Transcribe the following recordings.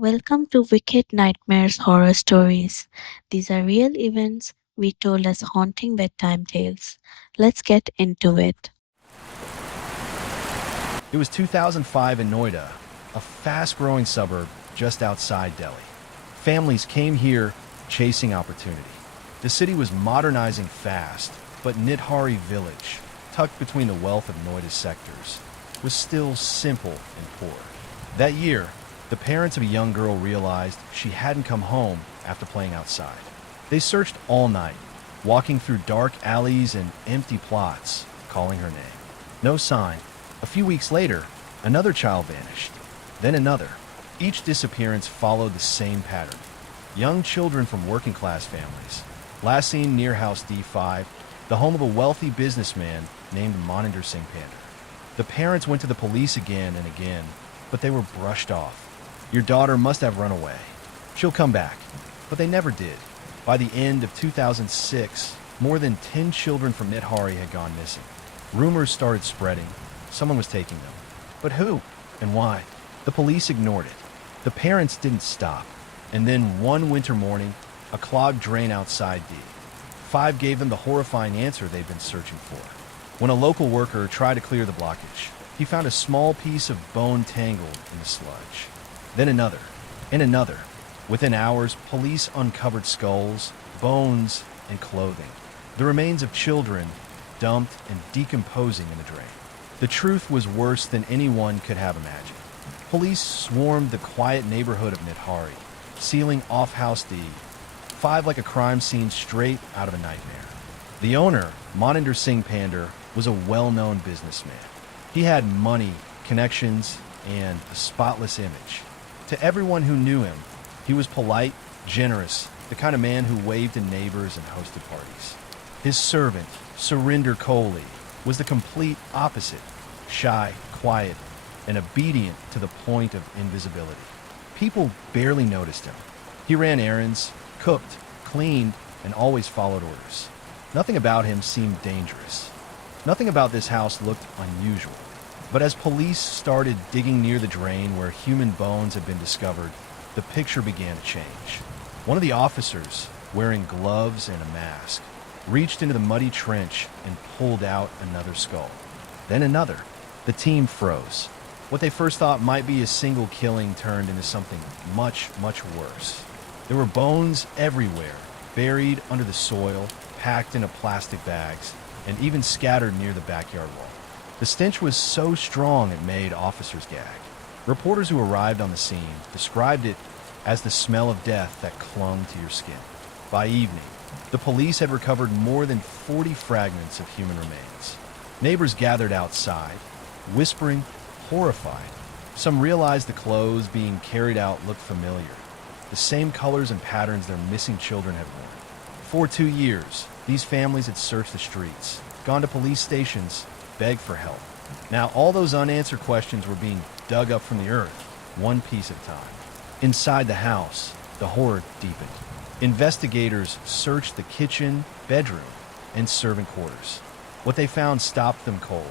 Welcome to Wicked Nightmares Horror Stories. These are real events we told as haunting bedtime tales. Let's get into it. It was 2005 in Noida, a fast-growing suburb just outside Delhi. Families came here chasing opportunity. The city was modernizing fast, but Nithari village, tucked between the wealth of Noida's sectors, was still simple and poor. That year, the parents of a young girl realized she hadn't come home after playing outside. They searched all night, walking through dark alleys and empty plots, calling her name. No sign. A few weeks later, another child vanished, then another. Each disappearance followed the same pattern. Young children from working-class families, last seen near House D5, the home of a wealthy businessman named Maninder Singh Pander. The parents went to the police again and again, but they were brushed off. Your daughter must have run away. She'll come back. But they never did. By the end of 2006, more than 10 children from Nithari had gone missing. Rumors started spreading. Someone was taking them. But who and why? The police ignored it. The parents didn't stop. And then one winter morning, a clogged drain outside D5 gave them the horrifying answer they'd been searching for. When a local worker tried to clear the blockage, he found a small piece of bone tangled in the sludge. Then another, and another. Within hours, police uncovered skulls, bones, and clothing. The remains of children dumped and decomposing in the drain. The truth was worse than anyone could have imagined. Police swarmed the quiet neighborhood of Nithari, sealing off House D5 like a crime scene straight out of a nightmare. The owner, Maninder Singh Pander, was a well-known businessman. He had money, connections, and a spotless image. To everyone who knew him, he was polite, generous, the kind of man who waved to neighbors and hosted parties. His servant, Surinder Kohli, was the complete opposite, shy, quiet, and obedient to the point of invisibility. People barely noticed him. He ran errands, cooked, cleaned, and always followed orders. Nothing about him seemed dangerous. Nothing about this house looked unusual. But as police started digging near the drain where human bones had been discovered, the picture began to change. One of the officers, wearing gloves and a mask, reached into the muddy trench and pulled out another skull. Then another. The team froze. What they first thought might be a single killing turned into something much, much worse. There were bones everywhere, buried under the soil, packed into plastic bags, and even scattered near the backyard wall. The stench was so strong it made officers gag. Reporters who arrived on the scene described it as the smell of death that clung to your skin. By evening, the police had recovered more than 40 fragments of human remains. Neighbors gathered outside, whispering, horrified. Some realized the clothes being carried out looked familiar, the same colors and patterns their missing children had worn. For 2 years, these families had searched the streets, gone to police stations, begged for help. Now all those unanswered questions were being dug up from the earth, one piece at a time. Inside the house, the horror deepened. Investigators searched the kitchen, bedroom, and servant quarters. What they found stopped them cold.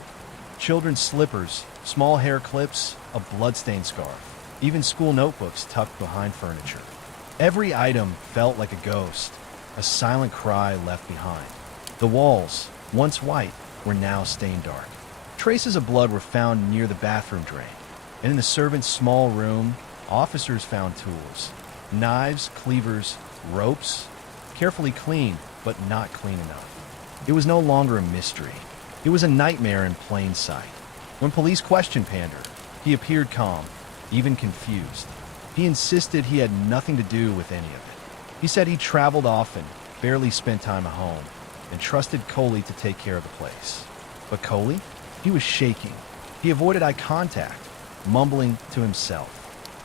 Children's slippers, small hair clips, a bloodstained scarf, even school notebooks tucked behind furniture. Every item felt like a ghost, a silent cry left behind. The walls, once white, were now stained dark. Traces of blood were found near the bathroom drain, and in the servants' small room, officers found tools, knives, cleavers, ropes, carefully cleaned, but not clean enough. It was no longer a mystery. It was a nightmare in plain sight. When police questioned Pander, he appeared calm, even confused. He insisted he had nothing to do with any of it. He said he traveled often, barely spent time at home, and trusted Kohli to take care of the place. But Kohli? He was shaking. He avoided eye contact, mumbling to himself.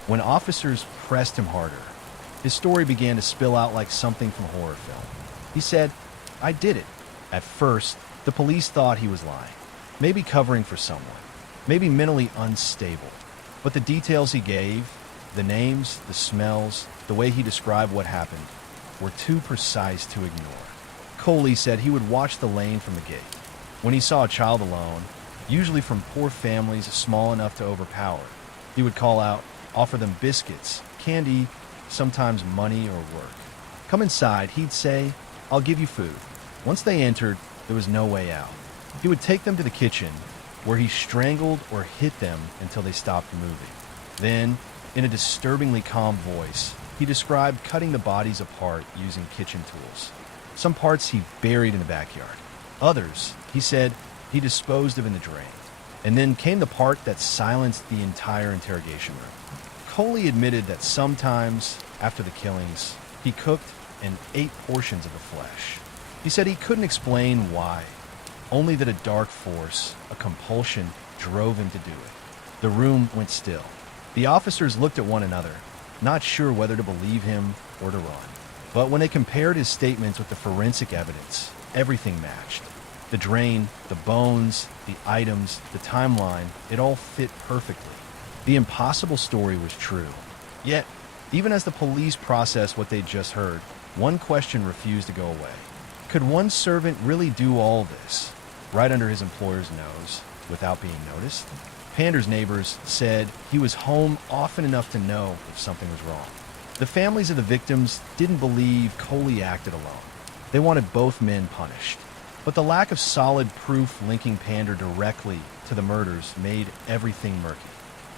When officers pressed him harder, his story began to spill out like something from a horror film. He said, "I did it." At first, the police thought he was lying, maybe covering for someone, maybe mentally unstable. But the details he gave, the names, the smells, the way he described what happened, were too precise to ignore. Kohli said he would watch the lane from the gate. When he saw a child alone, usually from poor families small enough to overpower, he would call out, offer them biscuits, candy, sometimes money or work. Come inside, he'd say, I'll give you food. Once they entered, there was no way out. He would take them to the kitchen, where he strangled or hit them until they stopped moving. Then, in a disturbingly calm voice, he described cutting the bodies apart using kitchen tools. Some parts he buried in the backyard. Others, he said, he disposed of in the drain. And then came the part that silenced the entire interrogation room. Coley admitted that sometimes, after the killings, he cooked and ate portions of the flesh. He said he couldn't explain why, only that a dark force, a compulsion, drove him to do it. The room went still. The officers looked at one another, not sure whether to believe him or to run. But when they compared his statements with the forensic evidence, everything matched. The drain, the bones, the items, the timeline, it all fit perfectly. The impossible story was true. Yet, even as the police processed what they'd just heard, one question refused to go away. Could one servant really do all this, right under his employer's nose, without being noticed? Pander's neighbors said he was home often enough to know if something was wrong. The families of the victims didn't believe Coley acted alone. They wanted both men punished. But the lack of solid proof linking Pander directly to the murders made everything murky.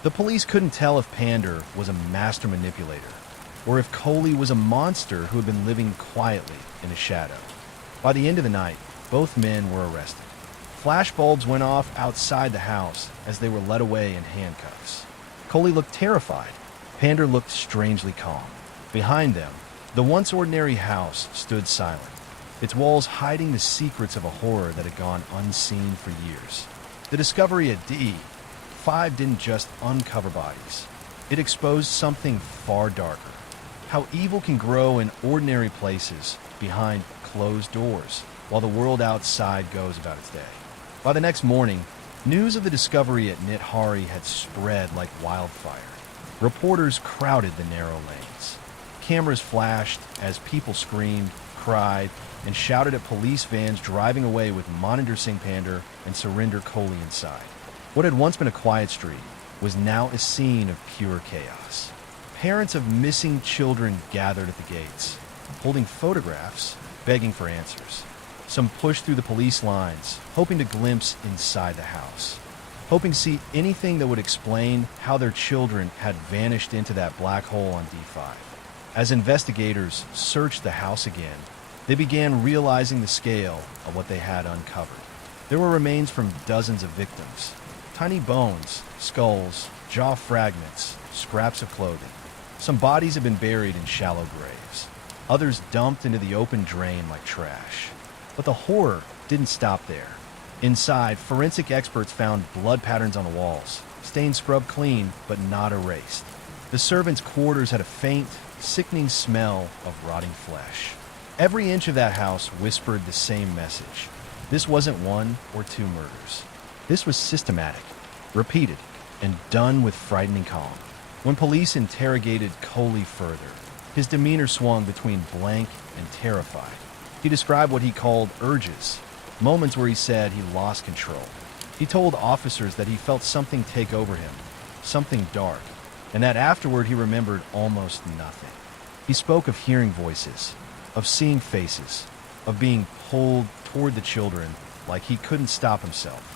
The police couldn't tell if Pander was a master manipulator, or if Coley was a monster who had been living quietly in the shadow. By the end of the night, both men were arrested. Flashbulbs went off outside the house as they were led away in handcuffs. Coley looked terrified. Pander looked strangely calm. Behind them, the once ordinary house stood silent, its walls hiding the secrets of a horror that had gone unseen for years. The discovery at D5 didn't just uncover bodies. It exposed something far darker. How evil can grow in ordinary places behind closed doors while the world outside goes about its day. By the next morning, news of the discovery at Nithari had spread like wildfire. Reporters crowded the narrow lanes. Cameras flashed as people screamed, cried, and shouted at police vans driving away with Maninder Singh Pander and Surinder Kohli inside. What had once been a quiet street was now a scene of pure chaos. Parents of missing children gathered at the gates, holding photographs, begging for answers. Some pushed through the police lines, hoping to glimpse inside the house, hoping to see anything that would explain how their children had vanished into that black hole on D5. As investigators searched the house again, they began realizing the scale of what they had uncovered. There were remains from dozens of victims. Tiny bones, skulls, jaw fragments, scraps of clothing. Some bodies had been buried in shallow graves. Others dumped into the open drain like trash. But the horror didn't stop there. Inside, forensic experts found blood patterns on the walls, stains scrubbed clean but not erased. The servants' quarters had a faint, sickening smell of rotting flesh. Every inch of that house whispered the same message. This wasn't one or two murders. This was systematic, repeated, and done with frightening calm. When police interrogated Coley further, his demeanor swung between blank and terrified. He described what he called urges, moments where he said he lost control. He told officers that he felt something take over him, something dark, and that afterward he remembered almost nothing. He spoke of hearing voices, of seeing faces, of being pulled toward the children like he couldn't stop himself.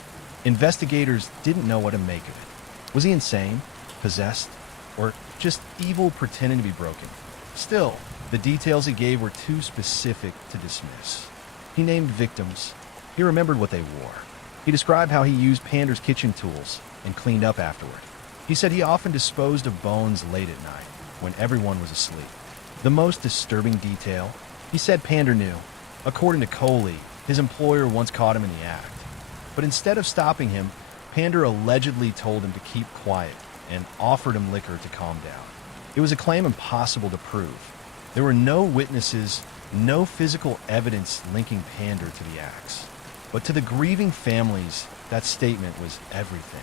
Investigators didn't know what to make of it. Was he insane, possessed, or just evil pretending to be broken? Still, the details he gave were too specific to dismiss. He named victims. He remembered what they wore. He described how he used Pander's kitchen tools and cleaned up afterward. He said he often disposed of bones late at night, when everyone was asleep. The most disturbing detail, he said Pander knew. According to Coley, his employer once caught him in the act. But instead of stopping him, Pander allegedly told him to keep quiet and offered him liquor to calm down. It was a claim impossible to prove. There were no witnesses, no physical evidence linking Pander to the acts. But to the grieving families, that statement was everything.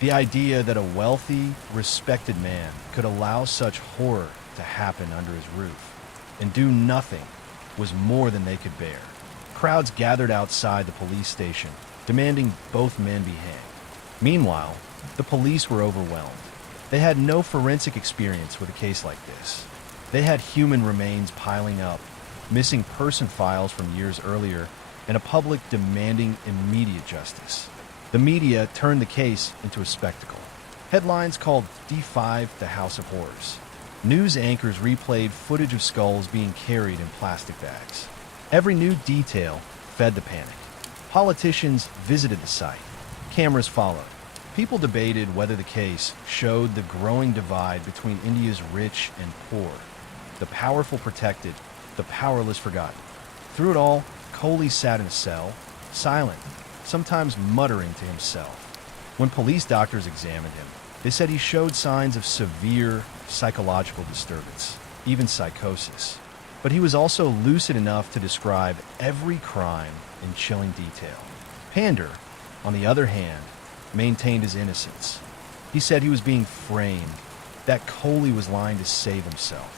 The idea that a wealthy, respected man could allow such horror to happen under his roof and do nothing was more than they could bear. Crowds gathered outside the police station, demanding both men be hanged. Meanwhile, the police were overwhelmed. They had no forensic experience with a case like this. They had human remains piling up, missing person files from years earlier, and a public demanding immediate justice. The media turned the case into a spectacle. Headlines called D5 the House of Horrors. News anchors replayed footage of skulls being carried in plastic bags. Every new detail fed the panic. Politicians visited the site. Cameras followed. People debated whether the case showed the growing divide between India's rich and poor. The powerful protected, the powerless forgotten. Through it all, Kohli sat in a cell, silent, sometimes muttering to himself. When police doctors examined him, they said he showed signs of severe psychological disturbance, even psychosis. But he was also lucid enough to describe every crime in chilling detail. Pander, on the other hand, maintained his innocence. He said he was being framed, that Kohli was lying to save himself.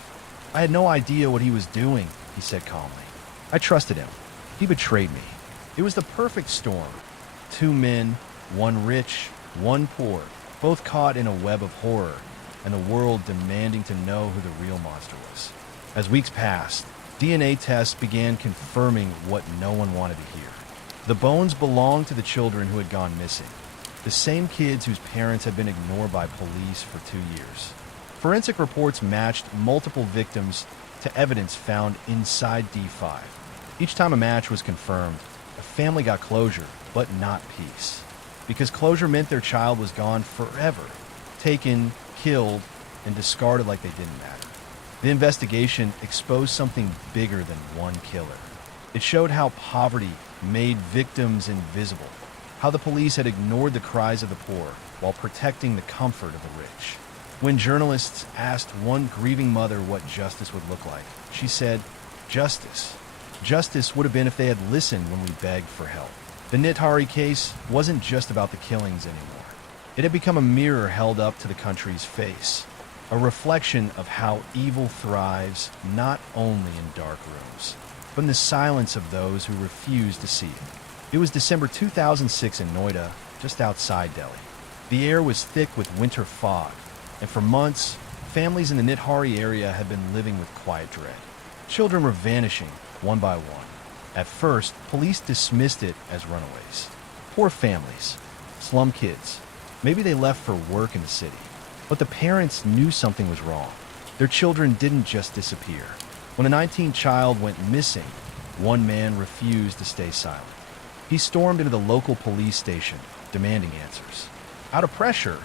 I had no idea what he was doing, he said calmly. I trusted him. He betrayed me. It was the perfect storm. Two men, one rich, one poor, both caught in a web of horror, and the world demanding to know who the real monster was. As weeks passed, DNA tests began confirming what no one wanted to hear. The bones belonged to the children who had gone missing, the same kids whose parents had been ignored by police for 2 years. Forensic reports matched multiple victims to evidence found inside D5. Each time a match was confirmed, a family got closure, but not peace. Because closure meant their child was gone forever, taken, killed, and discarded like they didn't matter. The investigation exposed something bigger than one killer. It showed how poverty made victims invisible, how the police had ignored the cries of the poor while protecting the comfort of the rich. When journalists asked one grieving mother what justice would look like, she said, "Justice. Justice would have been if they had listened when we begged for help." The Nithari case wasn't just about the killings anymore. It had become a mirror held up to the country's face, a reflection of how evil thrives not only in dark rooms, but in the silence of those who refuse to see it. It was December 2006 in Noida, just outside Delhi. The air was thick with winter fog, and for months, families in the Nithari area had been living with quiet dread. Children were vanishing, one by one. At first, police dismissed it as runaways. Poor families, slum kids. Maybe they left for work in the city. But the parents knew something was wrong. Their children didn't just disappear. When a 19-child went missing, one man refused to stay silent. He stormed into the local police station, demanding answers. Out of pressure,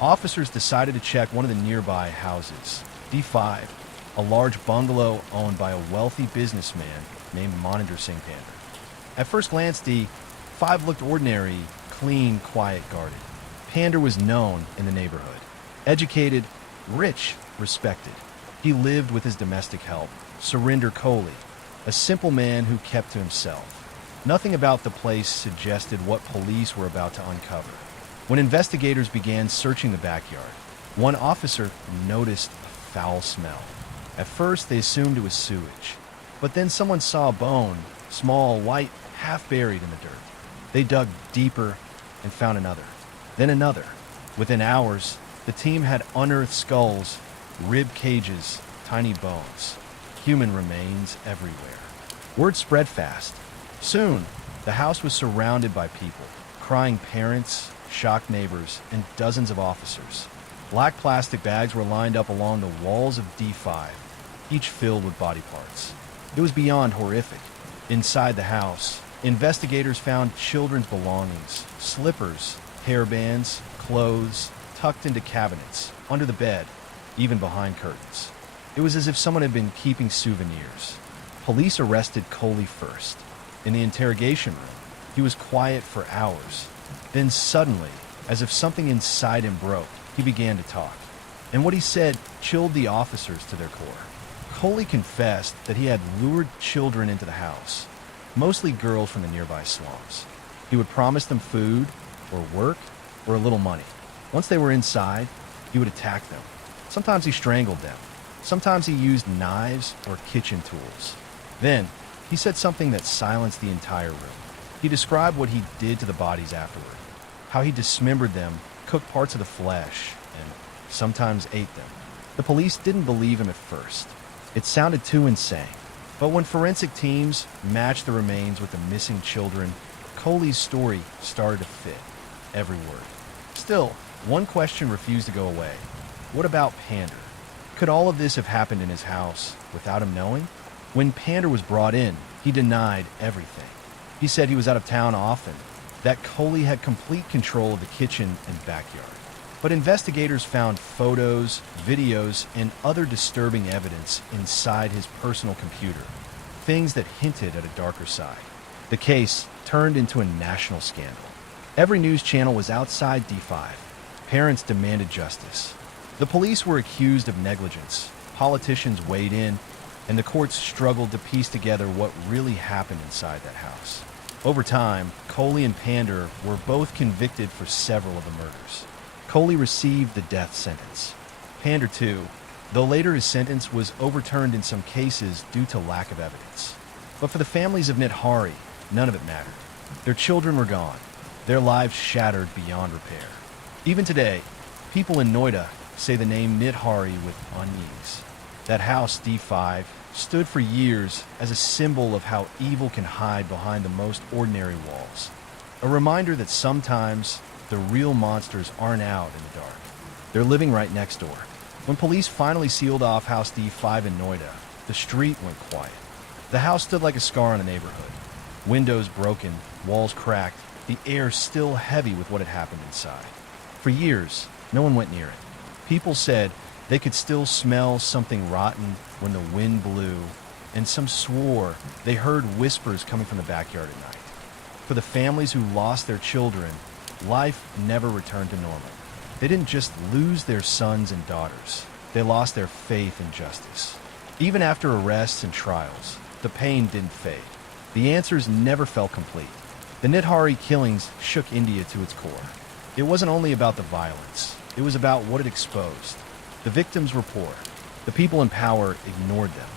officers decided to check one of the nearby houses, D5, a large bungalow owned by a wealthy businessman named Moninder Singh Pander. At first glance, D5 looked ordinary, clean, quiet, guarded. Pander was known in the neighborhood. Educated, rich, respected. He lived with his domestic help, Surinder Kohli, a simple man who kept to himself. Nothing about the place suggested what police were about to uncover. When investigators began searching the backyard, one officer noticed a foul smell. At first, they assumed it was sewage. But then someone saw a bone, small, white, half buried in the dirt. They dug deeper and found another. Then another. Within hours, the team had unearthed skulls, rib cages, tiny bones. Human remains everywhere. Word spread fast. Soon, the house was surrounded by people, crying parents, shocked neighbors, and dozens of officers. Black plastic bags were lined up along the walls of D5, each filled with body parts. It was beyond horrific. Inside the house, investigators found children's belongings, slippers, hairbands, clothes, tucked into cabinets, under the bed, even behind curtains. It was as if someone had been keeping souvenirs. Police arrested Kohli first. In the interrogation room, he was quiet for hours. Then suddenly, as if something inside him broke, he began to talk. And what he said chilled the officers to their core. Kohli confessed that he had lured children into the house, mostly girls from the nearby slums. He would promise them food, or work, or a little money. Once they were inside, he would attack them. Sometimes he strangled them. Sometimes he used knives or kitchen tools. Then, he said something that silenced the entire room. He described what he did to the bodies afterward, how he dismembered them, cooked parts of the flesh, and sometimes ate them. The police didn't believe him at first. It sounded too insane. But when forensic teams matched the remains with the missing children, Coley's story started to fit. Every word. Still, one question refused to go away. What about Pander? Could all of this have happened in his house without him knowing? When Pander was brought in, he denied everything. He said he was out of town often, that Coley had complete control of the kitchen and backyard. But investigators found photos, videos, and other disturbing evidence inside his personal computer, things that hinted at a darker side. The case turned into a national scandal. Every news channel was outside D5. Parents demanded justice. The police were accused of negligence. Politicians weighed in, and the courts struggled to piece together what really happened inside that house. Over time, Coley and Pander were both convicted for several of the murders. Coley received the death sentence. Pander too, though later his sentence was overturned in some cases due to lack of evidence. But for the families of Nithari, none of it mattered. Their children were gone, their lives shattered beyond repair. Even today, people in Noida say the name Nithari with unease. That house, D5, stood for years as a symbol of how evil can hide behind the most ordinary walls. A reminder that sometimes the real monsters aren't out in the dark. They're living right next door. When police finally sealed off House D5 in Noida, the street went quiet. The house stood like a scar on the neighborhood. Windows broken, walls cracked, the air still heavy with what had happened inside. For years, no one went near it. People said they could still smell something rotten when the wind blew, and some swore they heard whispers coming from the backyard at night. For the families who lost their children, life never returned to normal. They didn't just lose their sons and daughters, they lost their faith in justice. Even after arrests and trials, the pain didn't fade. The answers never felt complete. The Nithari killings shook India to its core. It wasn't only about the violence, it was about what it exposed. The victims were poor. The people in power ignored them.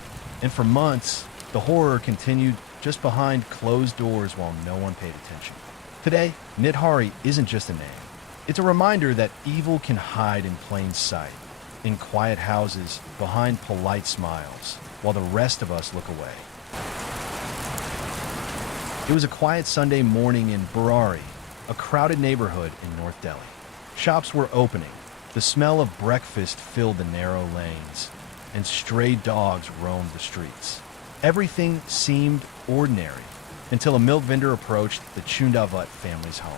And for months, the horror continued just behind closed doors while no one paid attention. Today, Nithari isn't just a name. It's a reminder that evil can hide in plain sight, in quiet houses, behind polite smiles, while the rest of us look away. It was a quiet Sunday morning in Burari, a crowded neighborhood in North Delhi. Shops were opening. The smell of breakfast filled the narrow lanes, and stray dogs roamed the streets. Everything seemed ordinary until a milk vendor approached the Chundavat family's home.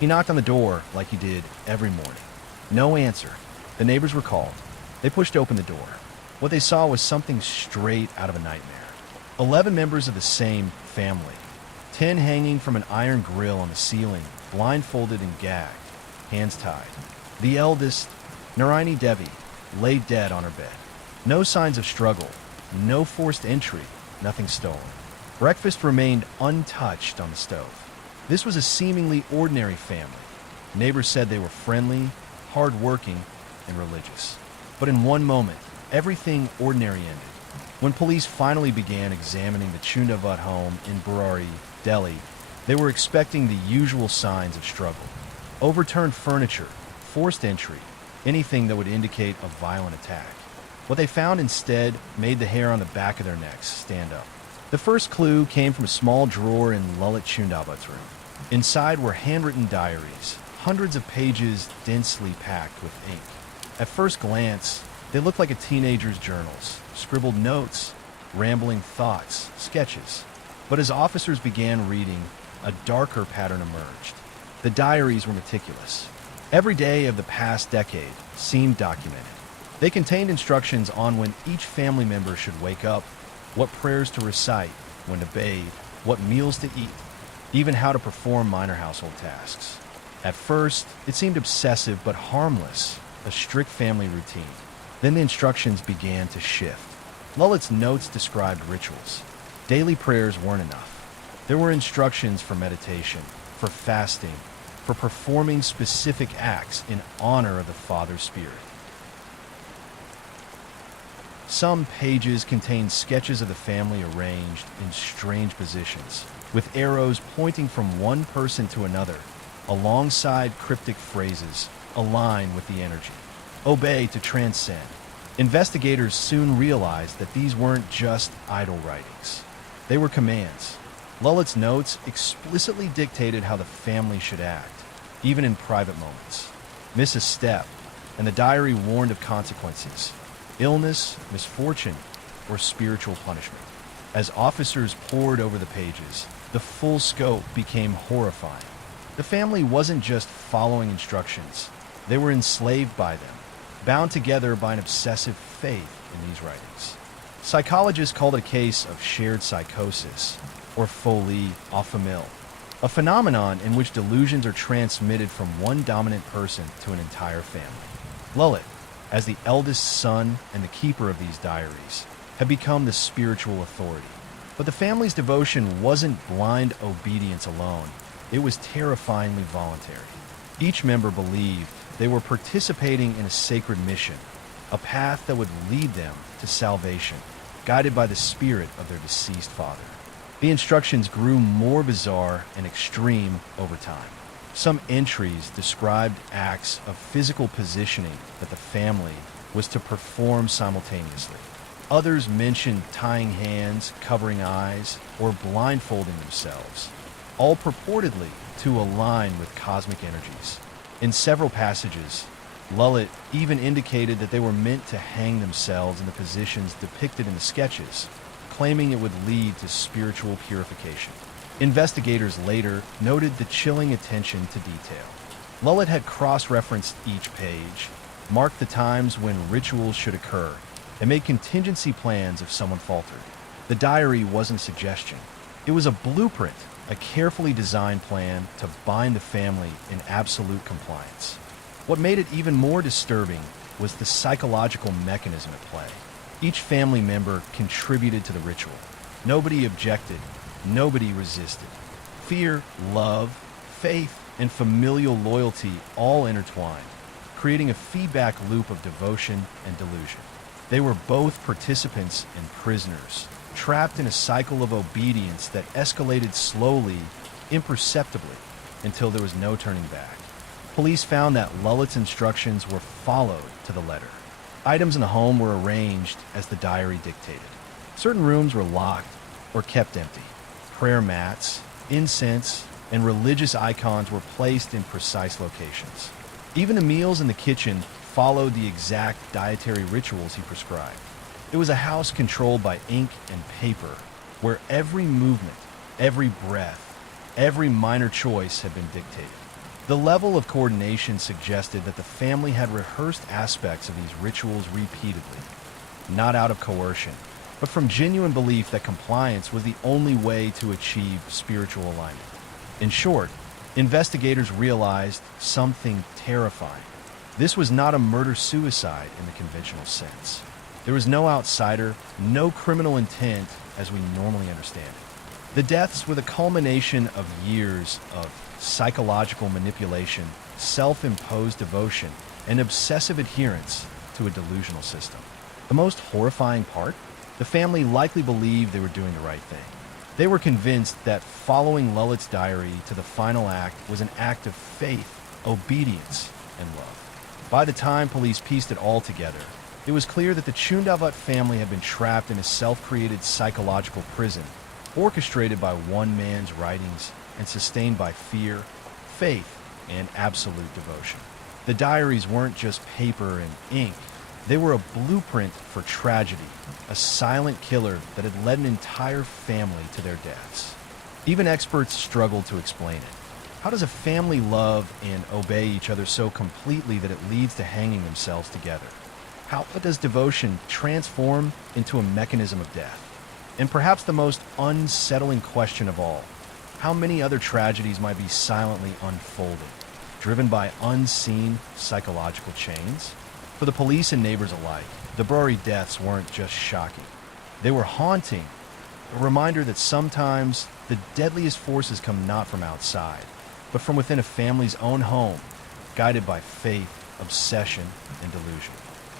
He knocked on the door like he did every morning. No answer. The neighbors were called. They pushed open the door. What they saw was something straight out of a nightmare. 11 members of the same family, 10 hanging from an iron grill on the ceiling, blindfolded and gagged, hands tied. The eldest, Narayani Devi, lay dead on her bed. No signs of struggle, no forced entry, nothing stolen. Breakfast remained untouched on the stove. This was a seemingly ordinary family. Neighbors said they were friendly, hardworking, and religious. But in one moment, everything ordinary ended. When police finally began examining the Chundavat home in Burari, Delhi, they were expecting the usual signs of struggle. Overturned furniture, forced entry, anything that would indicate a violent attack. What they found instead made the hair on the back of their necks stand up. The first clue came from a small drawer in Lalit Chundavat's room. Inside were handwritten diaries, hundreds of pages densely packed with ink. At first glance, they looked like a teenager's journals, scribbled notes, rambling thoughts, sketches. But as officers began reading, a darker pattern emerged. The diaries were meticulous. Every day of the past decade seemed documented. They contained instructions on when each family member should wake up, what prayers to recite, when to bathe, what meals to eat, even how to perform minor household tasks. At first, it seemed obsessive but harmless, a strict family routine. Then the instructions began to shift. Lalit's notes described rituals. Daily prayers weren't enough. There were instructions for meditation, for fasting, for performing specific acts in honor of the Father's Spirit. Some pages contained sketches of the family arranged in strange positions, with arrows pointing from one person to another, alongside cryptic phrases aligned with the energy. obey to transcend. Investigators soon realized that these weren't just idle writings. They were commands. Lullett's notes explicitly dictated how the family should act, even in private moments. Miss a step, and the diary warned of consequences: illness, misfortune, or spiritual punishment. As officers pored over the pages, the full scope became horrifying. The family wasn't just following instructions, they were enslaved by them, bound together by an obsessive faith in these writings. Psychologists called it a case of shared psychosis, or folie à famille, a phenomenon in which delusions are transmitted from one dominant person to an entire family. Lullett, as the eldest son and the keeper of these diaries, had become the spiritual authority. But the family's devotion wasn't blind obedience alone, it was terrifyingly voluntary. Each member believed they were participating in a sacred mission, a path that would lead them to salvation, guided by the spirit of their deceased father. The instructions grew more bizarre and extreme over time. Some entries described acts of physical positioning that the family was to perform simultaneously. Others mentioned tying hands, covering eyes, or blindfolding themselves, all purportedly to align with cosmic energies. In several passages, Lullett even indicated that they were meant to hang themselves in the positions depicted in the sketches, claiming it would lead to spiritual purification. Investigators later noted the chilling attention to detail. Lullett had cross-referenced each page, marked the times when rituals should occur, and made contingency plans if someone faltered. The diary wasn't a suggestion. It was a blueprint, a carefully designed plan to bind the family in absolute compliance. What made it even more disturbing was the psychological mechanism at play. Each family member contributed to the ritual. Nobody objected, nobody resisted. Fear, love, faith, and familial loyalty all intertwined, creating a feedback loop of devotion and delusion. They were both participants and prisoners, trapped in a cycle of obedience that escalated slowly, imperceptibly, until there was no turning back. Police found that Lullett's instructions were followed to the letter. Items in the home were arranged as the diary dictated. Certain rooms were locked or kept empty. Prayer mats, incense, and religious icons were placed in precise locations. Even the meals in the kitchen followed the exact dietary rituals he prescribed. It was a house controlled by ink and paper, where every movement, every breath, every minor choice had been dictated. The level of coordination suggested that the family had rehearsed aspects of these rituals repeatedly, not out of coercion, but from genuine belief that compliance was the only way to achieve spiritual alignment. In short, investigators realized something terrifying. This was not a murder-suicide in the conventional sense. There was no outsider, no criminal intent as we normally understand it. The deaths were the culmination of years of psychological manipulation, self-imposed devotion, and obsessive adherence to a delusional system. The most horrifying part? The family likely believed they were doing the right thing. They were convinced that following Lullett's diary to the final act was an act of faith, obedience, and love. By the time police pieced it all together, it was clear that the Chundavat family had been trapped in a self-created psychological prison, orchestrated by one man's writings and sustained by fear, faith, and absolute devotion. The diaries weren't just paper and ink. They were a blueprint for tragedy, a silent killer that had led an entire family to their deaths. Even experts struggled to explain it. How does a family love and obey each other so completely that it leads to hanging themselves together? How does devotion transform into a mechanism of death? And perhaps the most unsettling question of all, how many other tragedies might be silently unfolding, driven by unseen psychological chains? For the police and neighbors alike, the Burari deaths weren't just shocking. They were haunting, a reminder that sometimes the deadliest forces come not from outside, but from within a family's own home, guided by faith, obsession, and delusion.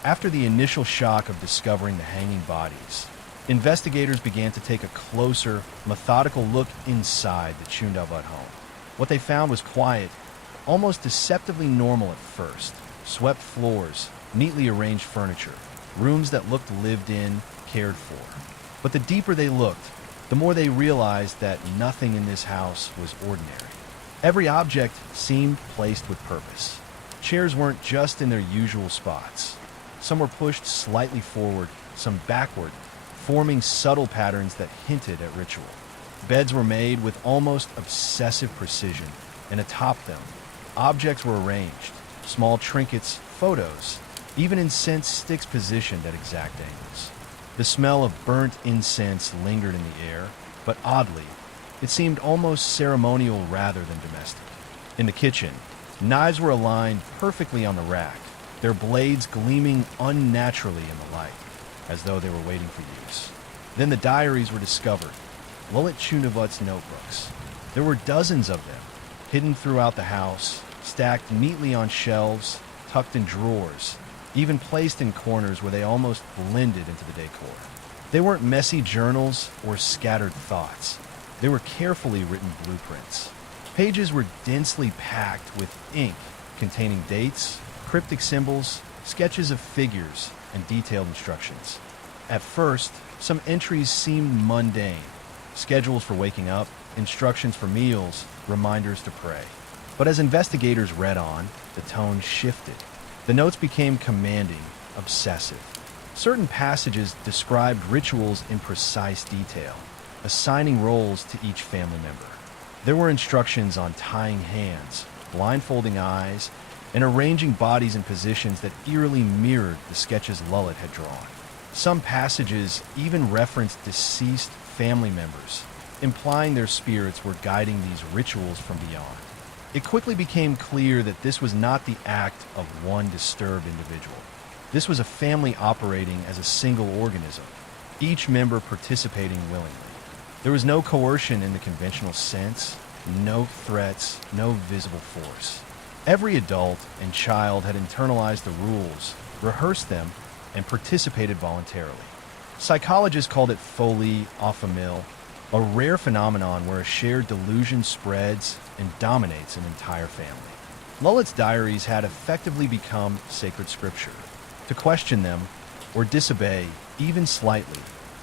After the initial shock of discovering the hanging bodies, investigators began to take a closer, methodical look inside the Chundavat home. What they found was quiet, almost deceptively normal at first. Swept floors, neatly arranged furniture, rooms that looked lived in, cared for. But the deeper they looked, the more they realized that nothing in this house was ordinary. Every object seemed placed with purpose. Chairs weren't just in their usual spots. Some were pushed slightly forward, some backward, forming subtle patterns that hinted at ritual. Beds were made with almost obsessive precision, and atop them, objects were arranged, small trinkets, photos, even incense sticks positioned at exact angles. The smell of burnt incense lingered in the air, but oddly, it seemed almost ceremonial rather than domestic. In the kitchen, knives were aligned perfectly on the rack, their blades gleaming unnaturally in the light, as though they were waiting for use. Then the diaries were discovered, Lilith Chunavut's notebooks. There were dozens of them, hidden throughout the house, stacked neatly on shelves, tucked in drawers, even placed in corners where they almost blended into the decor. They weren't messy journals or scattered thoughts. They were carefully written blueprints. Pages were densely packed with ink containing dates, cryptic symbols, sketches of figures, and detailed instructions. At first, some entries seemed mundane. Schedules for waking up, instructions for meals, reminders to pray. But as investigators read on, the tone shifted. The notes became commanding, obsessive. Certain passages described rituals in precise detail, assigning roles to each family member. There were instructions on tying hands, blindfolding eyes, and arranging bodies in positions that eerily mirrored the sketches Lilith had drawn. Some passages even referenced deceased family members, implying their spirits were guiding these rituals from beyond. It quickly became clear that this was not the act of one disturbed individual. This was a family operating as a single organism, each member participating willingly. There was no coercion in the conventional sense, no threats, no visible force. Every adult and child had internalized the rules, rehearsed them, and participated voluntarily. Psychologists called it folie à famille, a rare phenomenon where a shared delusion spreads and dominates an entire family. Lilith's diaries had effectively become sacred scripture. To question them, or disobey, even slightly,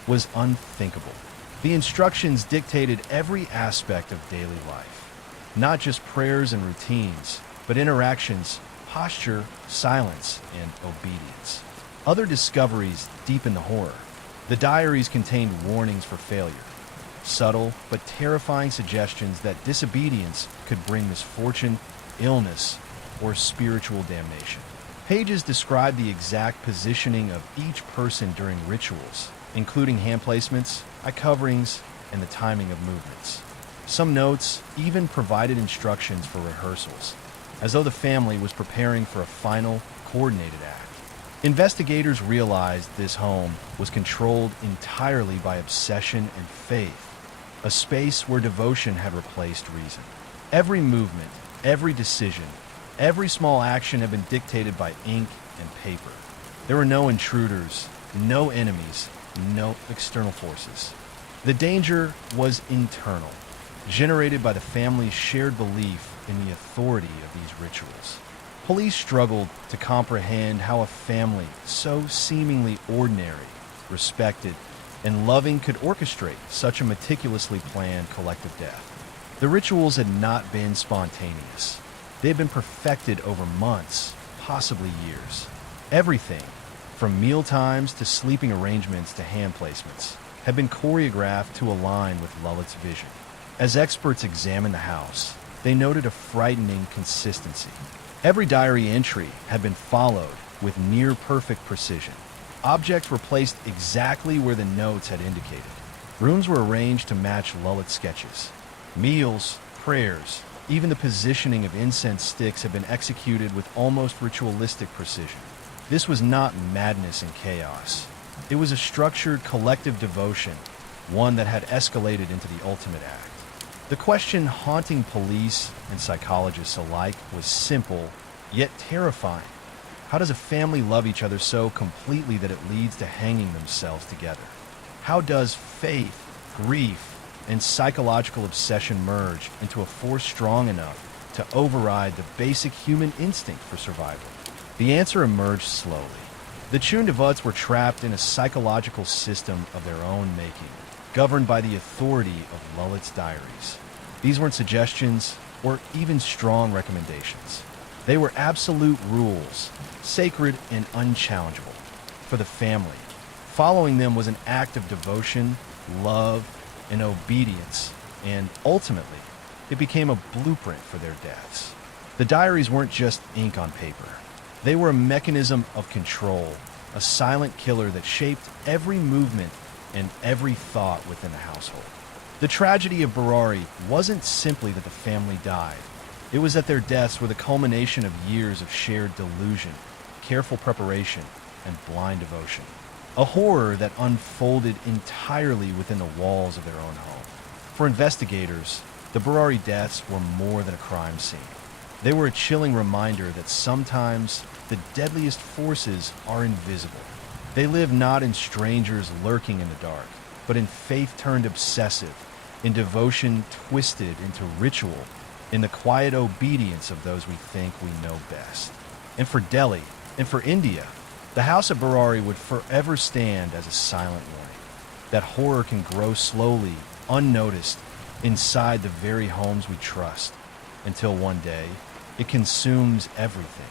was unthinkable. The instructions dictated every aspect of daily life, not just prayers and routines, but interactions, posture, silence, and obedience. Other discoveries deepen the horror. The diaries contained warnings for failure, subtle but terrifying suggestions that disobedience could bring misfortune, illness, or spiritual damnation. Pages describe the exact positioning of each person during rituals, including hand placements, eye coverings, and the timing of movements. Some notes even provided instructions for rehearsals, as though the family was preparing for a final, coordinated act. Investigators realized this home was controlled entirely by obsession and faith, a space where devotion had replaced reason. Every movement, every decision, every small action had been dictated by ink and paper. There were no intruders, no enemies, no external forces. The danger was internal, generated by the family's shared belief in the authority of these rituals. Police struggled to comprehend how a family so seemingly ordinary, respected, and loving could orchestrate such a meticulously planned collective death. The rituals had not been spontaneous. They had been perfected over months, possibly years. Everything, from meal times to sleeping arrangements to hand placements, had been choreographed to align with Lilith's vision. As experts examined the house, they noted a frightening consistency. Every diary entry had been followed with near-perfect precision. Objects were placed exactly where the notes had indicated. Rooms were arranged to match Lilith's sketches. Meals, prayers, even the positioning of incense sticks had been executed with almost ritualistic precision. This was not madness and chaos. It was a structured collective devotion, one that had escalated into the ultimate act. The question haunting police and psychologists alike was simple, yet terrifying. How does a family love each other so completely that it leads to hanging themselves together? How does faith, grief, and psychological obsession merge into a force strong enough to override the basic human instinct for survival? The answer emerged slowly. The Chundavats were trapped in a psychological system of their own making, governed by the authority of Lalit's diaries. These weren't suggestions or even strong recommendations. They were absolute rules, sacred and unchallengeable. For the family, following them was an act of devotion, love, and obedience, and ultimately, it became a blueprint for their deaths. The diaries weren't just ink on paper. They were a mechanism of control, a silent killer that shaped every movement and every thought within the household. The tragedy of Burari wasn't simply that the family died. It was that their deaths were the culmination of years of shared delusion, careful preparation, and blind devotion. A horror that unfolded entirely within the walls of their own home. For investigators, the Burari deaths were more than a crime scene. They were a chilling reminder that sometimes the deadliest forces are invisible. They live not in strangers lurking in the dark, but in faith turned obsessive, in devotion twisted into ritual, in the quiet obedience of those we think we know best. And for Delhi, and for India, the house of Burari would forever stand as a silent warning. That horror can grow slowly, unnoticed, inside the very homes we trust, until one day, it consumes everything.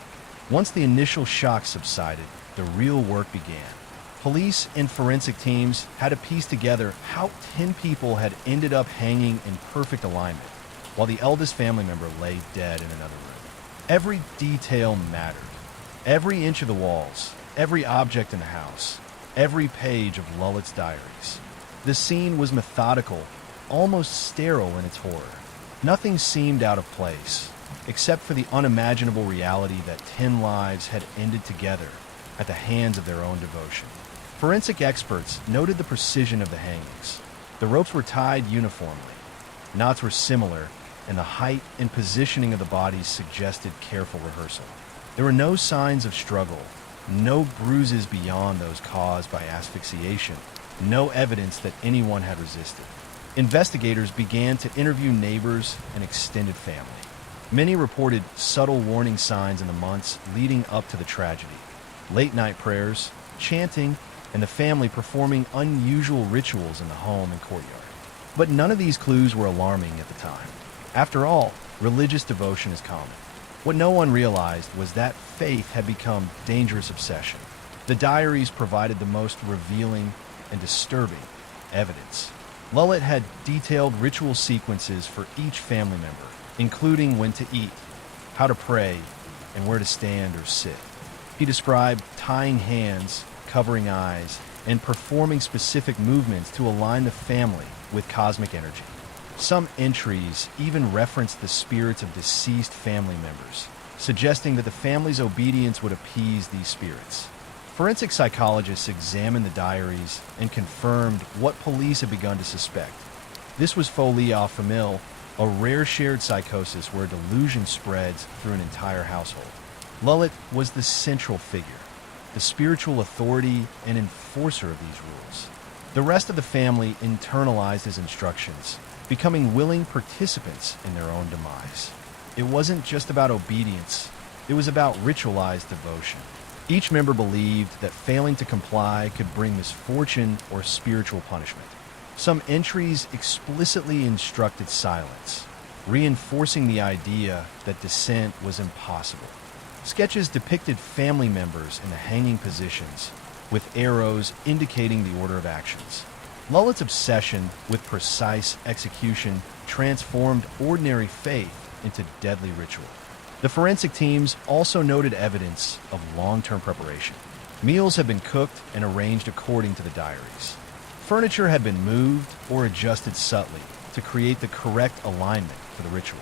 Once the initial shock subsided, the real work began. Police and forensic teams had to piece together how 10 people had ended up hanging in perfect alignment, while the eldest family member lay dead in another room. Every detail mattered. Every inch of the walls, every object in the house, every page of Lalit's diaries. The scene was methodical, almost sterile in its horror. Nothing seemed out of place, except for the unimaginable reality that 10 lives had ended together at the hands of their own devotion. Forensic experts noted the precision of the hangings. The ropes were tied uniformly. Knots were similar, and the height and positioning of the bodies suggested careful rehearsal. There were no signs of struggle, no bruises beyond those caused by asphyxiation, no evidence that anyone had resisted. Investigators began to interview neighbors and extended family. Many reported subtle warning signs in the months leading up to the tragedy. Late-night prayers, chanting, and the family performing unusual rituals in the home and courtyard. But none of these clues were alarming at the time. After all, religious devotion is common. What no one realized was that faith had become dangerous obsession. The diaries provided the most revealing and disturbing evidence. Lalit had detailed ritual sequences for each family member, including when to eat, how to pray, and where to stand or sit. He described tying hands, covering eyes, and performing specific movements to align the family with cosmic energy. Some entries even referenced the spirits of deceased family members, suggesting that the family's obedience would appease these spirits. Forensic psychologists examined the diaries and confirmed what police had begun to suspect. This was folia familial, a rare shared psychosis where delusion spreads through an entire household. Lalit was the central figure, the spiritual authority and enforcer of these rules. The rest of the family internalized his instructions, becoming willing participants in their own demise. It wasn't just about obedience, it was about ritualized devotion. Each member believed that failing to comply could bring misfortune or spiritual punishment. Some entries explicitly instructed silence, reinforcing the idea that dissent was impossible. Sketches depicted family members in the hanging positions, with arrows indicating the order of actions. Lalit's obsession with precise execution transformed ordinary faith into deadly ritual. The forensic teams also noted evidence of long-term preparation. Meals had been cooked and arranged according to the diaries. Furniture had been moved or adjusted subtly to create the correct alignment for the ritual.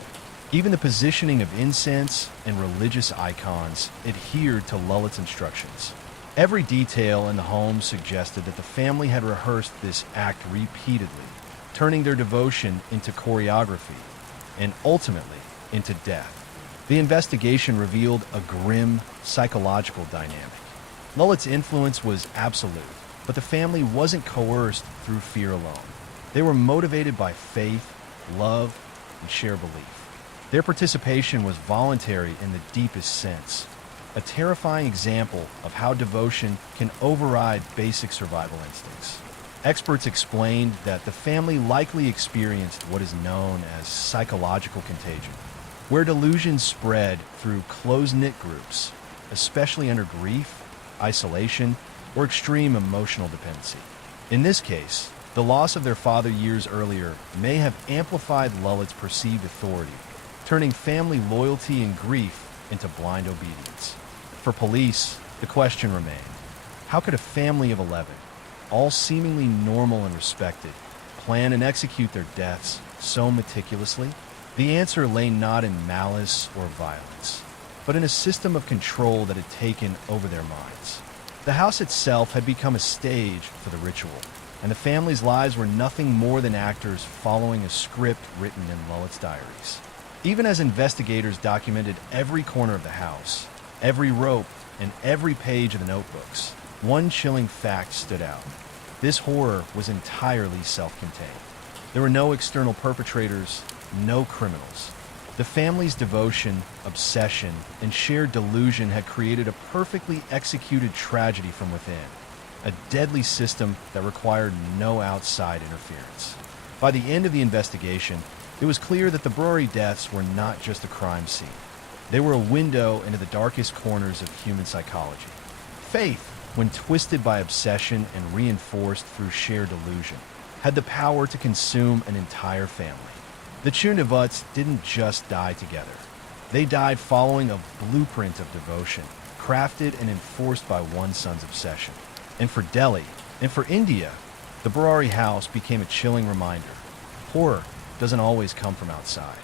Even the positioning of incense and religious icons adhered to Lalit's instructions. Every detail in the home suggested that the family had rehearsed this act repeatedly, turning their devotion into choreography and ultimately into death. The investigation revealed a grim psychological dynamic. Lalit's influence was absolute, but the family wasn't coerced through fear alone. They were motivated by faith, love, and shared belief. Their participation was voluntary in the deepest sense, a terrifying example of how devotion can override basic survival instincts. Experts explained that the family likely experienced what is known as psychological contagion, where delusions spread through close-knit groups, especially under grief, isolation, or extreme emotional dependency. In this case, the loss of their father years earlier may have amplified Lullett's perceived authority, turning family loyalty and grief into blind obedience. For police, the question remained, how could a family of 11, all seemingly normal and respected, plan and execute their deaths so meticulously? The answer lay not in malice or violence, but in a system of control that had taken over their minds. The house itself had become a stage for the ritual, and the family's lives were nothing more than actors following a script written in Lullett's diaries. Even as investigators documented every corner of the house, every rope, and every page of the notebooks, one chilling fact stood out. This horror was entirely self-contained. There were no external perpetrators, no criminals. The family's devotion, obsession, and shared delusion had created a perfectly executed tragedy from within, a deadly system that required no outside interference. By the end of the investigation, it was clear that the Burari deaths were not just a crime scene. They were a window into the darkest corners of human psychology. Faith, when twisted by obsession and reinforced through shared delusion, had the power to consume an entire family. The Chundavats didn't just die together. They died following a blueprint of devotion, crafted and enforced by one son's obsession. And for Delhi, and for India, the Burari house became a chilling reminder. Horror doesn't always come from outside.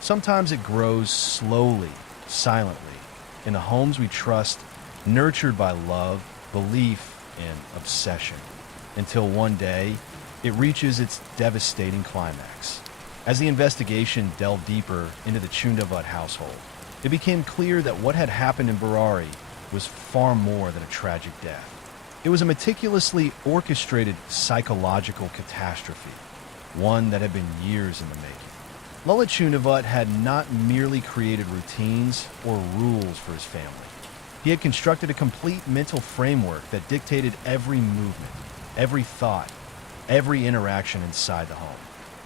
Sometimes it grows slowly, silently, in the homes we trust, nurtured by love, belief, and obsession, until one day, it reaches its devastating climax. As the investigation delved deeper into the Chundavat household, it became clear that what had happened in Burari was far more than a tragic death. It was a meticulously orchestrated psychological catastrophe, one that had been years in the making. Lullet Chundavat had not merely created routines or rules for his family. He had constructed a complete mental framework that dictated every movement, every thought, every interaction inside the home.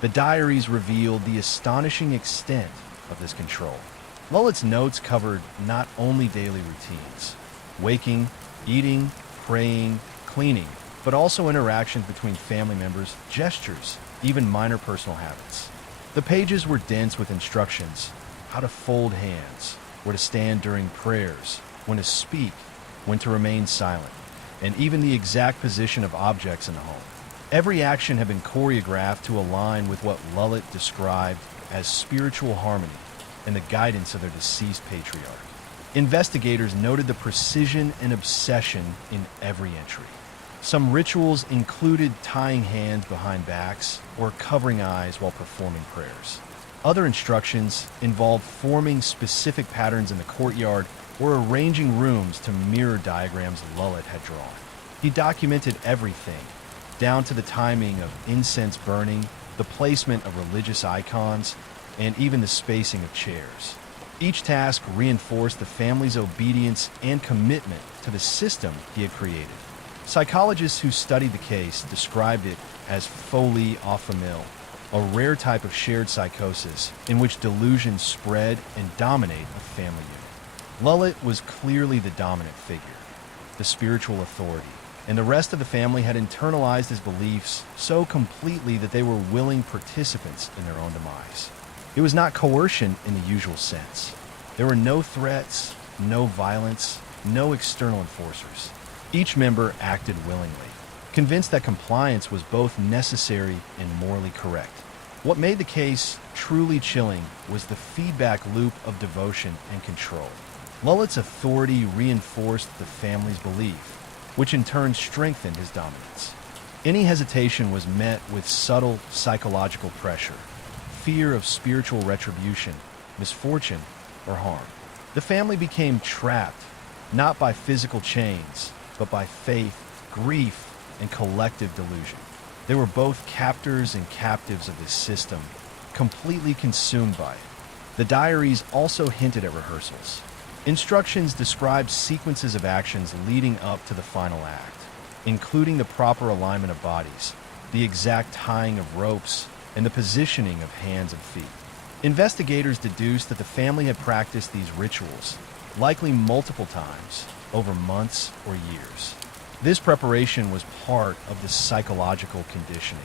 The diaries revealed the astonishing extent of this control. Lullet's notes covered not only daily routines, waking, eating, praying, cleaning, but also interactions between family members, gestures, even minor personal habits. The pages were dense with instructions: how to fold hands, where to stand during prayers, when to speak, when to remain silent, and even the exact position of objects in the home. Every action had been choreographed to align with what Lullet described as spiritual harmony and the guidance of their deceased patriarch. Investigators noted the precision and obsession in every entry. Some rituals included tying hands behind backs or covering eyes while performing prayers. Other instructions involved forming specific patterns in the courtyard or arranging rooms to mirror diagrams Lullet had drawn. He documented everything, down to the timing of incense burning, the placement of religious icons, and even the spacing of chairs. Each task reinforced the family's obedience and commitment to the system he had created. Psychologists who studied the case described it as folie à famille, a rare type of shared psychosis in which delusions spread and dominate a family unit. Lullet was clearly the dominant figure, the spiritual authority, and the rest of the family had internalized his beliefs so completely that they were willing participants in their own demise. It was not coercion in the usual sense. There were no threats, no violence, no external enforcers. Each member acted willingly, convinced that compliance was both necessary and morally correct. What made the case truly chilling was the feedback loop of devotion and control. Lullet's authority reinforced the family's belief, which in turn strengthened his dominance. Any hesitation was met with subtle psychological pressure, fear of spiritual retribution, misfortune, or harm. The family became trapped, not by physical chains, but by faith, grief, and collective delusion. They were both captors and captives of this system, completely consumed by it. The diaries also hinted at rehearsals, Instructions describe sequences of actions leading up to the final act, including the proper alignment of bodies, the exact tying of ropes, and the positioning of hands and feet. Investigators deduced that the family had practiced these rituals, likely multiple times, over months or years. This preparation was part of the psychological conditioning,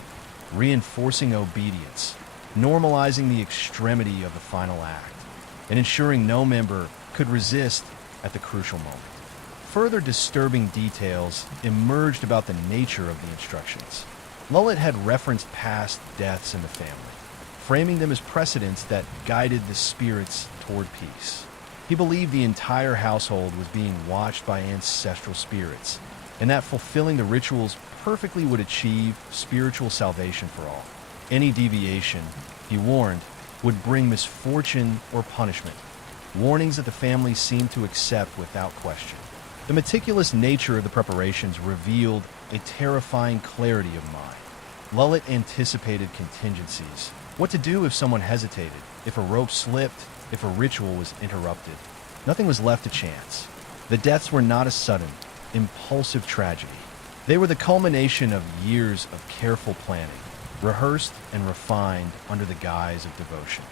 reinforcing obedience, normalizing the extremity of the final act, and ensuring no member could resist at the crucial moment. Further disturbing details emerged about the nature of the instructions. Lullet had referenced past deaths in the family, framing them as precedents that guided the spirits toward peace. He believed the entire household was being watched by ancestral spirits, and that fulfilling the rituals perfectly would achieve spiritual salvation for all. Any deviation, he warned, would bring misfortune or punishment, warnings that the family seemed to accept without question. The meticulous nature of the preparations revealed a terrifying clarity of mind. Lullet anticipated contingencies. What to do if someone hesitated, if a rope slipped, if a ritual was interrupted. Nothing was left to chance. The deaths were not a sudden, impulsive tragedy. They were the culmination of years of careful planning, rehearsed and refined under the guise of devotion.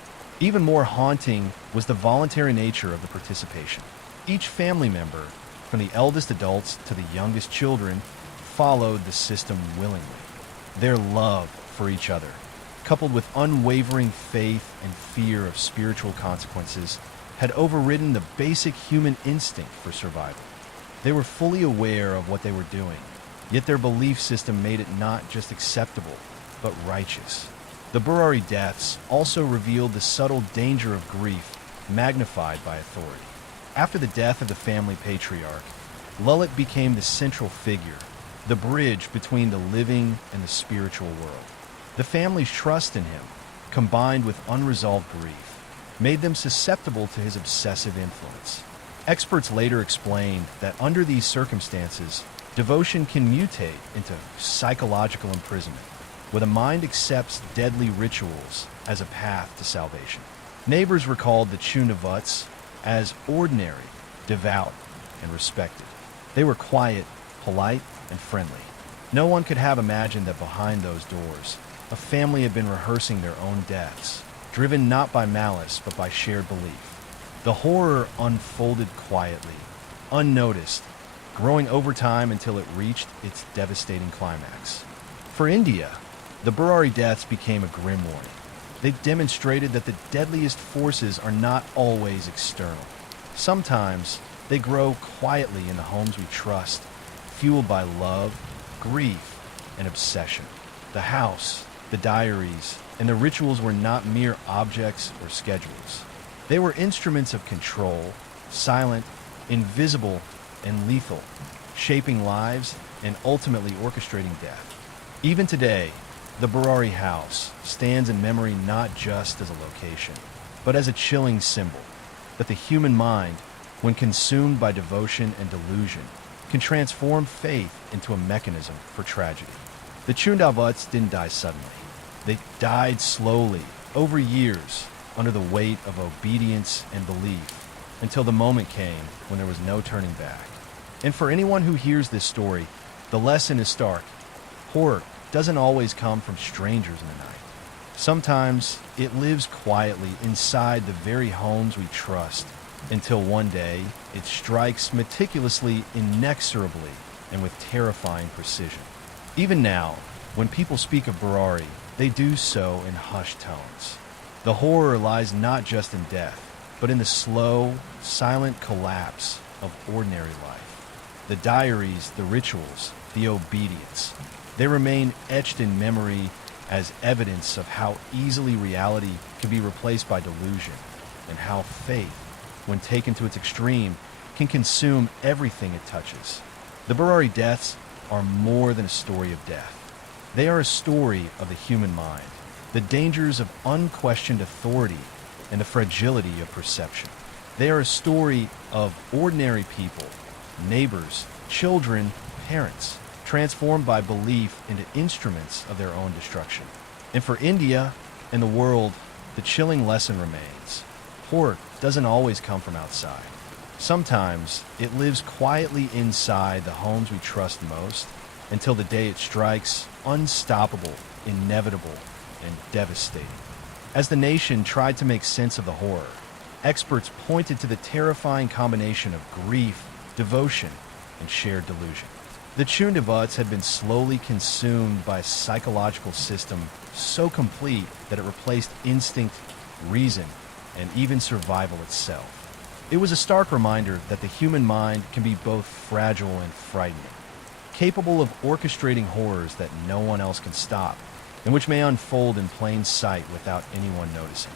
Even more haunting was the voluntary nature of the participation. Each family member, from the eldest adults to the youngest children, followed the system willingly. Their love for each other, coupled with unwavering faith and fear of spiritual consequences, had overridden the basic human instinct for survival. They were fully aware of what they were doing, yet their belief system made it not just acceptable, but righteous. The Burari Deaths also revealed the subtle danger of grief magnified by authority. After the death of the family patriarch, Lullet became the central figure, the bridge between the living and the spiritual world. The family's trust in him, combined with unresolved grief, made them susceptible to his obsessive influence. Experts later explained that under these circumstances, devotion can mutate into psychological imprisonment, where the mind accepts deadly rituals as a path to salvation. Neighbors recalled the Chundavats as ordinary, devout, and respected. They were quiet, polite, and friendly. No one could have imagined that behind those doors, a family had been rehearsing their own deaths, driven not by malice but by shared belief. The horror unfolded quietly, unnoticed, growing over time until it reached its devastating climax. For India, the Burari Deaths became a grim warning. They demonstrated that the deadliest forces are not always external. Sometimes they grow quietly in the homes we trust, fueled by love, grief, and obsession. The house, the diaries, and the rituals were not mere objects or schedules. They were instruments of control, silent, invisible, and lethal, shaping lives and ultimately orchestrating death. Even today, the Burari House stands in memory not just as a location, but as a chilling symbol that the human mind, when consumed by devotion and delusion, can transform faith into a mechanism for tragedy. The Chundavats didn't die suddenly. They died slowly, over years, under the weight of obedience and belief, until the moment came when there was no turning back. And for anyone who hears this story, the lesson is stark. Horror doesn't always come from strangers in the night. Sometimes it lives quietly inside the very homes we trust, until one day it strikes meticulously, inexorably, and with terrifying precision. Even now, when people speak of Burari, they do so in hushed tones. The horror lies not just in death, but in the slow, silent collapse of ordinary life. The diaries, the rituals, the obedience, they remain etched in memory as evidence of how easily reality can be replaced by delusion, and how faith, when taken to its extreme, can consume everything it touches. The Burari Deaths are more than a story of death. They are a story of the human mind, the dangers of unquestioned authority, and the fragility of perception. They are a story of ordinary people, neighbors, children, parents, transformed by belief into instruments of their own destruction. And for India and the world, the chilling lesson remains. Horror doesn't always come from outside. Sometimes it lives quietly inside the homes we trust most until the day it strikes, unstoppable, inevitable, and devastating. As the nation tried to make sense of the horror, experts pointed to the terrifying combination of grief, devotion, and shared delusion. The Chundavats had been slowly consumed by a psychological system so complete that it replaced instinct, reason, and even survival itself. It was a stark reminder that the human mind can be both fragile and frightening, capable of orchestrating horrors that no one else can stop, and which may unfold in plain sight without anyone noticing.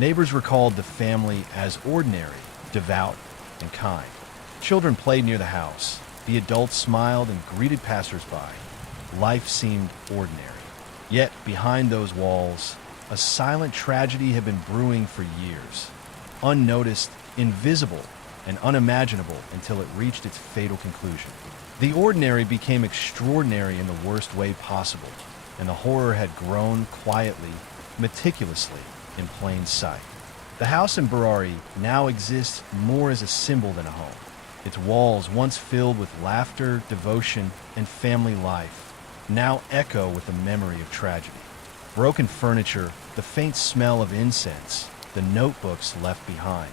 Neighbors recalled the family as ordinary, devout, and kind. Children played near the house. The adults smiled and greeted passersby. Life seemed ordinary. Yet, behind those walls, a silent tragedy had been brewing for years. Unnoticed, invisible, and unimaginable until it reached its fatal conclusion. The ordinary became extraordinary in the worst way possible, and the horror had grown quietly, meticulously, in plain sight. The house in Burari now exists more as a symbol than a home. Its walls, once filled with laughter, devotion, and family life, now echo with the memory of tragedy. Broken furniture, the faint smell of incense, the notebooks left behind.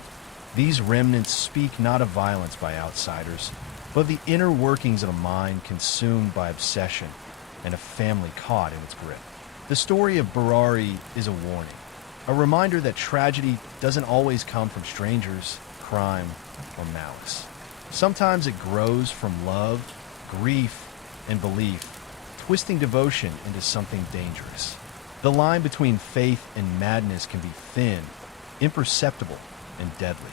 These remnants speak not of violence by outsiders, but of the inner workings of a mind consumed by obsession and a family caught in its grip. The story of Burari is a warning, a reminder that tragedy doesn't always come from strangers, crime, or malice. Sometimes it grows from love, grief, and belief, twisting devotion into something dangerous. The line between faith and madness can be thin, imperceptible, and deadly.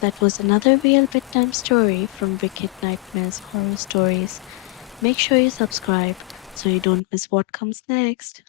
That was another real bedtime story from Wicked Nightmares Horror Stories. Make sure you subscribe so you don't miss what comes next.